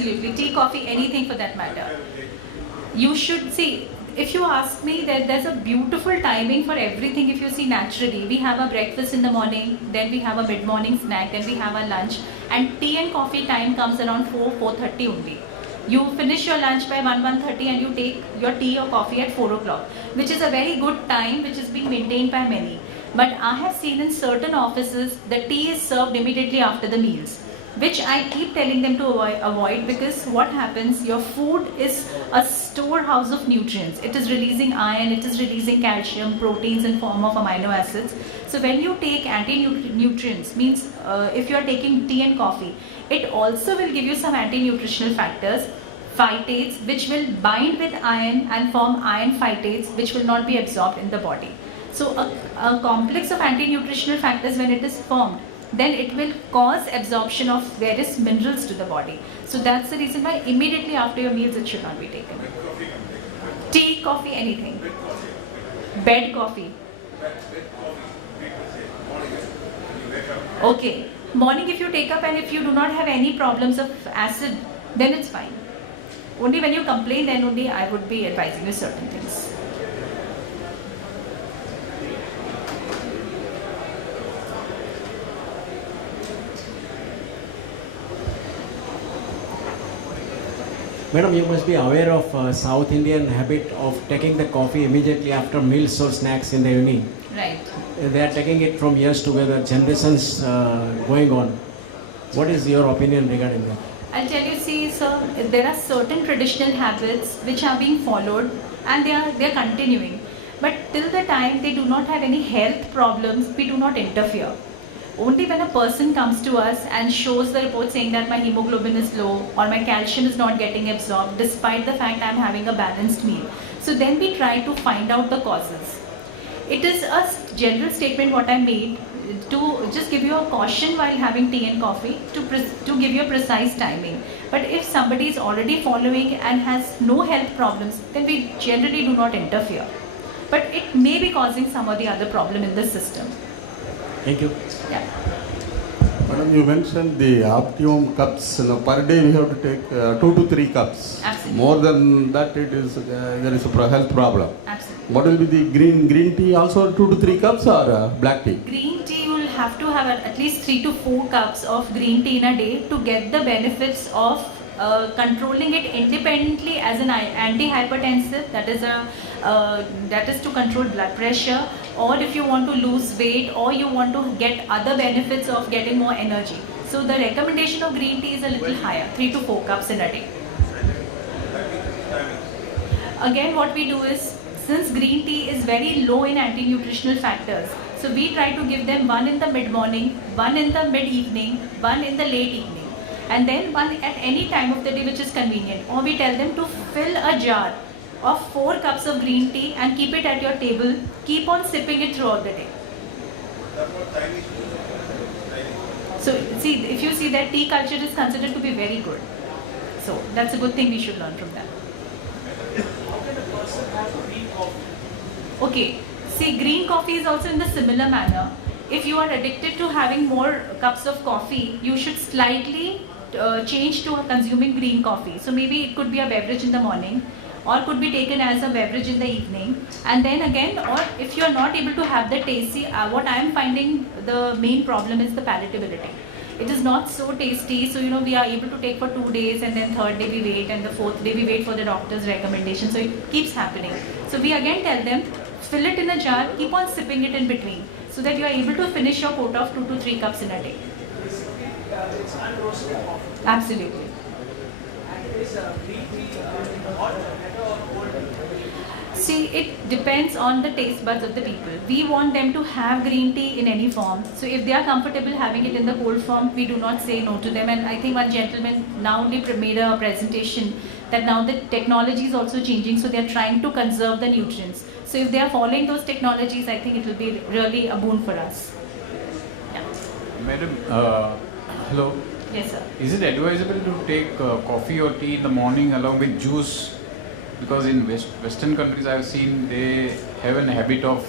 Absolutely. Tea, coffee, anything for that matter. You should see, if you ask me, that there's a beautiful timing for everything. If you see naturally, we have a breakfast in the morning, then we have a mid-morning snack, then we have a lunch, and tea and coffee time comes around 4:30 only. You finish your lunch by 1:30 and you take your tea or coffee at 4 o'clock, which is a very good time, which is being maintained by many. But I have seen in certain offices the tea is served immediately after the meals, which I keep telling them to avoid, because what happens, your food is a storehouse of nutrients. It is releasing iron, it is releasing calcium, proteins in form of amino acids. So when you take anti-nutrients, means if you are taking tea and coffee, it also will give you some anti-nutritional factors, phytates, which will bind with iron and form iron phytates, which will not be absorbed in the body. So a complex of anti-nutritional factors, when it is formed, then it will cause absorption of various minerals to the body. So that's the reason why immediately after your meals it should not be taken. Tea, coffee, anything. Bed coffee. Okay. Morning, if you take up and if you do not have any problems of acid, then it's fine. Only when you complain, then only I would be advising you certain things. Madam, you must be aware of South Indian habit of taking the coffee immediately after meals or snacks in the evening. Right. They are taking it from years together, generations going on. What is your opinion regarding that? I'll tell you, see, sir, there are certain traditional habits which are being followed and they are continuing. But till the time they do not have any health problems, we do not interfere. Only when a person comes to us and shows the report saying that my hemoglobin is low or my calcium is not getting absorbed despite the fact I'm having a balanced meal. So then we try to find out the causes. It is a general statement what I made to just give you a caution while having tea and coffee, to give you a precise timing. But if somebody is already following and has no health problems, then we generally do not interfere. But it may be causing some or the other problem in the system. Thank you. Yeah. Madam, you mentioned the optimum cups. Per day we have to take 2 to 3 cups. Absolutely. More than that, it is there is a health problem. Absolutely. What will be the green tea? Also 2 to 3 cups or black tea? Green tea, you will have to have at least 3 to 4 cups of green tea in a day to get the benefits of controlling it independently as an antihypertensive, that is to control blood pressure, or if you want to lose weight, or you want to get other benefits of getting more energy. So the recommendation of green tea is a little higher, 3 to 4 cups in a day. Again, what we do is, since green tea is very low in anti-nutritional factors, so we try to give them one in the mid-morning, one in the mid-evening, one in the late evening, and then one at any time of the day which is convenient. Or we tell them to fill a jar of 4 cups of green tea and keep it at your table. Keep on sipping it throughout the day. So see, if you see that tea culture is considered to be very good. So that's a good thing, we should learn from that. How can a person have green coffee? Okay, see, green coffee is also in the similar manner. If you are addicted to having more cups of coffee, you should slightly change to consuming green coffee. So maybe it could be a beverage in the morning, or could be taken as a beverage in the evening, and then again, or if you are not able to have the tasty, what I am finding the main problem is the palatability. It is not so tasty, so we are able to take for 2 days, and then 3rd day we wait, and the 4th day we wait for the doctor's recommendation. So it keeps happening. So we again tell them, fill it in a jar, keep on sipping it in between, so that you are able to finish your quota of 2 to 3 cups in a day. It's unroasted coffee. Absolutely. And is green tea hot, better or cold? See, it depends on the taste buds of the people. We want them to have green tea in any form. So if they are comfortable having it in the cold form, we do not say no to them. And I think one gentleman now only made a presentation that now the technology is also changing, so they are trying to conserve the nutrients. So if they are following those technologies, I think it will be really a boon for us. Yeah. Madam, hello. Yes, sir. Is it advisable to take coffee or tea in the morning along with juice? Because in Western countries I have seen they have a habit of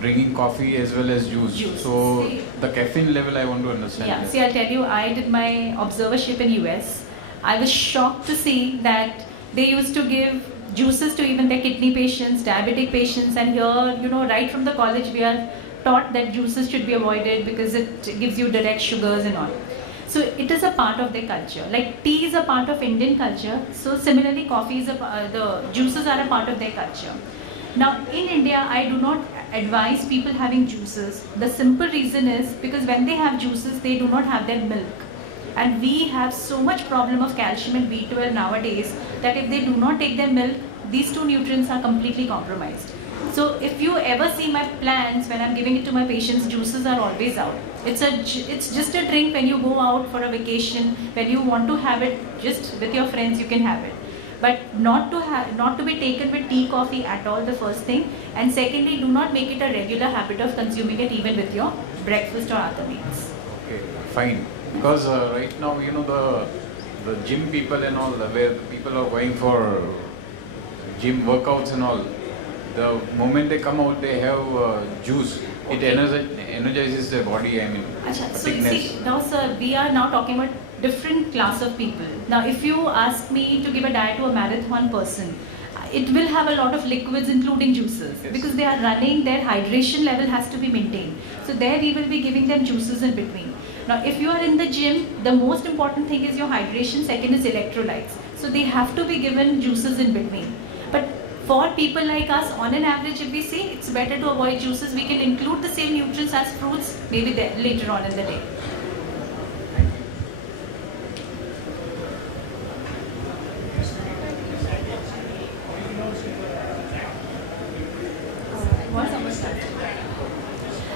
drinking coffee as well as juice. So See, the caffeine level I want to understand. yeah, see, I'll tell you, I did my observership in US, I was shocked to see that they used to give juices to even their kidney patients, diabetic patients, and here, right from the college we are taught that juices should be avoided because it gives you direct sugars and all. So it is a part of their culture. Like tea is a part of Indian culture. So similarly, coffee is the juices are a part of their culture. Now in India, I do not advise people having juices. The simple reason is because when they have juices, they do not have their milk. And we have so much problem of calcium and B12 nowadays that if they do not take their milk, these two nutrients are completely compromised. So if you ever see my plans when I'm giving it to my patients, juices are always out. It's just a drink when you go out for a vacation, when you want to have it just with your friends, you can have it. But not to be taken with tea, coffee at all, the first thing. And secondly, do not make it a regular habit of consuming it even with your breakfast or other meals. Okay, fine. Because right now, the gym people and all, where people are going for gym workouts and all, the moment they come out, they have juice. It energizes their body. I mean, Achha, so you thickness. see, now sir, we are now talking about different class of people. Now if you ask me to give a diet to a marathon person, it will have a lot of liquids including juices, Yes. because they are running, their hydration level has to be maintained. So there we will be giving them juices in between. Now if you are in the gym, the most important thing is your hydration, second is electrolytes. So they have to be given juices in between. But for people like us, on an average, if we say it's better to avoid juices, we can include the same nutrients as fruits maybe later on in the day.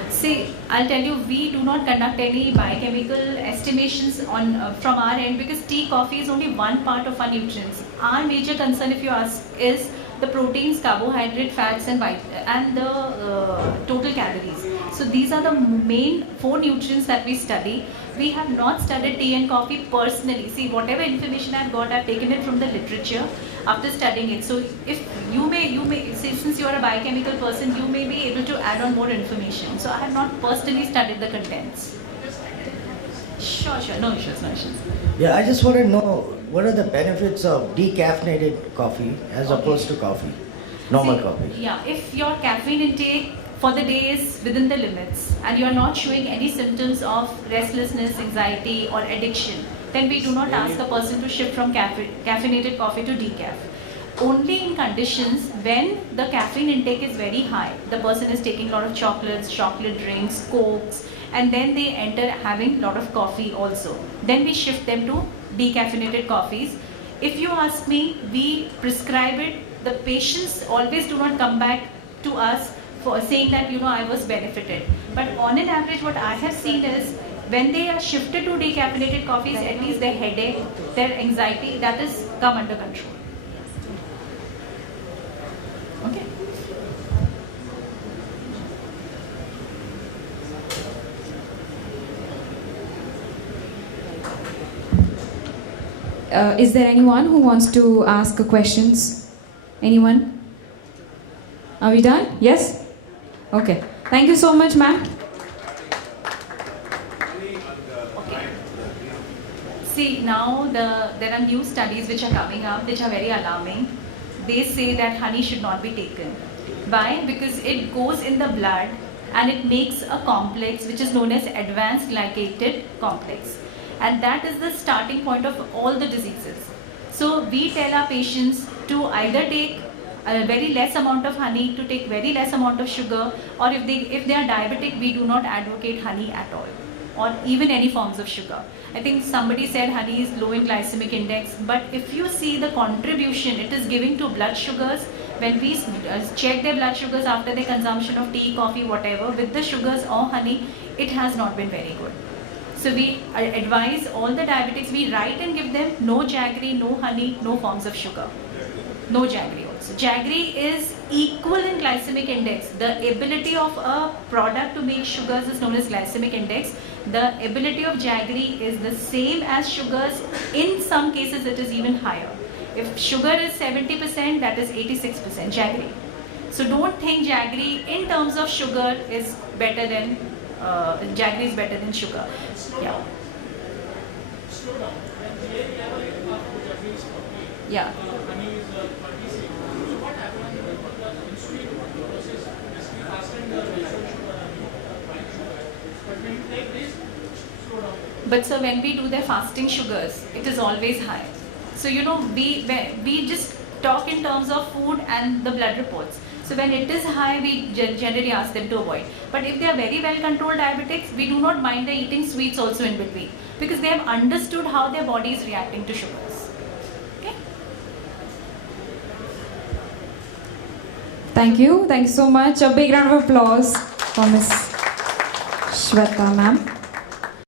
See, I'll tell you, we do not conduct any biochemical estimations from our end, because tea, coffee is only one part of our nutrients. Our major concern, if you ask, is the proteins, carbohydrate, fats, and the total calories. So these are the main 4 nutrients that we study. We have not studied tea and coffee personally. See, whatever information I've got, I've taken it from the literature after studying it. So if you may say, since you are a biochemical person, you may be able to add on more information. So I have not personally studied the contents. Sure, no issues. Yeah, I just want to know, what are the benefits of decaffeinated coffee as opposed to coffee, normal See, coffee? Yeah, if your caffeine intake for the day is within the limits and you are not showing any symptoms of restlessness, anxiety or addiction, then we do not ask a person to shift from caffeinated coffee to decaf. Only in conditions when the caffeine intake is very high, the person is taking a lot of chocolates, chocolate drinks, cokes, and then they enter having a lot of coffee also. Then we shift them to decaffeinated coffees. If you ask me, we prescribe it. The patients always do not come back to us for saying that, I was benefited. But on an average, what I have seen is when they are shifted to decaffeinated coffees, at least their headache, their anxiety, that is come under control. Okay. Is there anyone who wants to ask questions? Anyone? Are we done? Yes? Okay. Thank you so much, ma'am. See, now there are new studies which are coming up which are very alarming. They say that honey should not be taken. Why? Because it goes in the blood and it makes a complex which is known as advanced glycated complex. And that is the starting point of all the diseases. So we tell our patients to either take a very less amount of honey, to take very less amount of sugar, or if they are diabetic, we do not advocate honey at all, or even any forms of sugar. I think somebody said honey is low in glycemic index, but if you see the contribution it is giving to blood sugars, when we check their blood sugars after their consumption of tea, coffee, whatever, with the sugars or honey, it has not been very good. So we advise all the diabetics, we write and give them no jaggery, no honey, no forms of sugar. No jaggery also. Jaggery is equal in glycemic index. The ability of a product to make sugars is known as glycemic index. The ability of jaggery is the same as sugars. In some cases it is even higher. If sugar is 70%, that is 86% jaggery. So don't think jaggery in terms of sugar is better than jaggery is better than sugar. Yeah. Yeah. But sir, when we do the fasting sugars, it is always high. So you know, we just talk in terms of food and the blood reports. So when it is high, we generally ask them to avoid. But if they are very well controlled diabetics, we do not mind their eating sweets also in between, because they have understood how their body is reacting to sugars. Okay? Thank you so much. A big round of applause for Miss Shweta ma'am.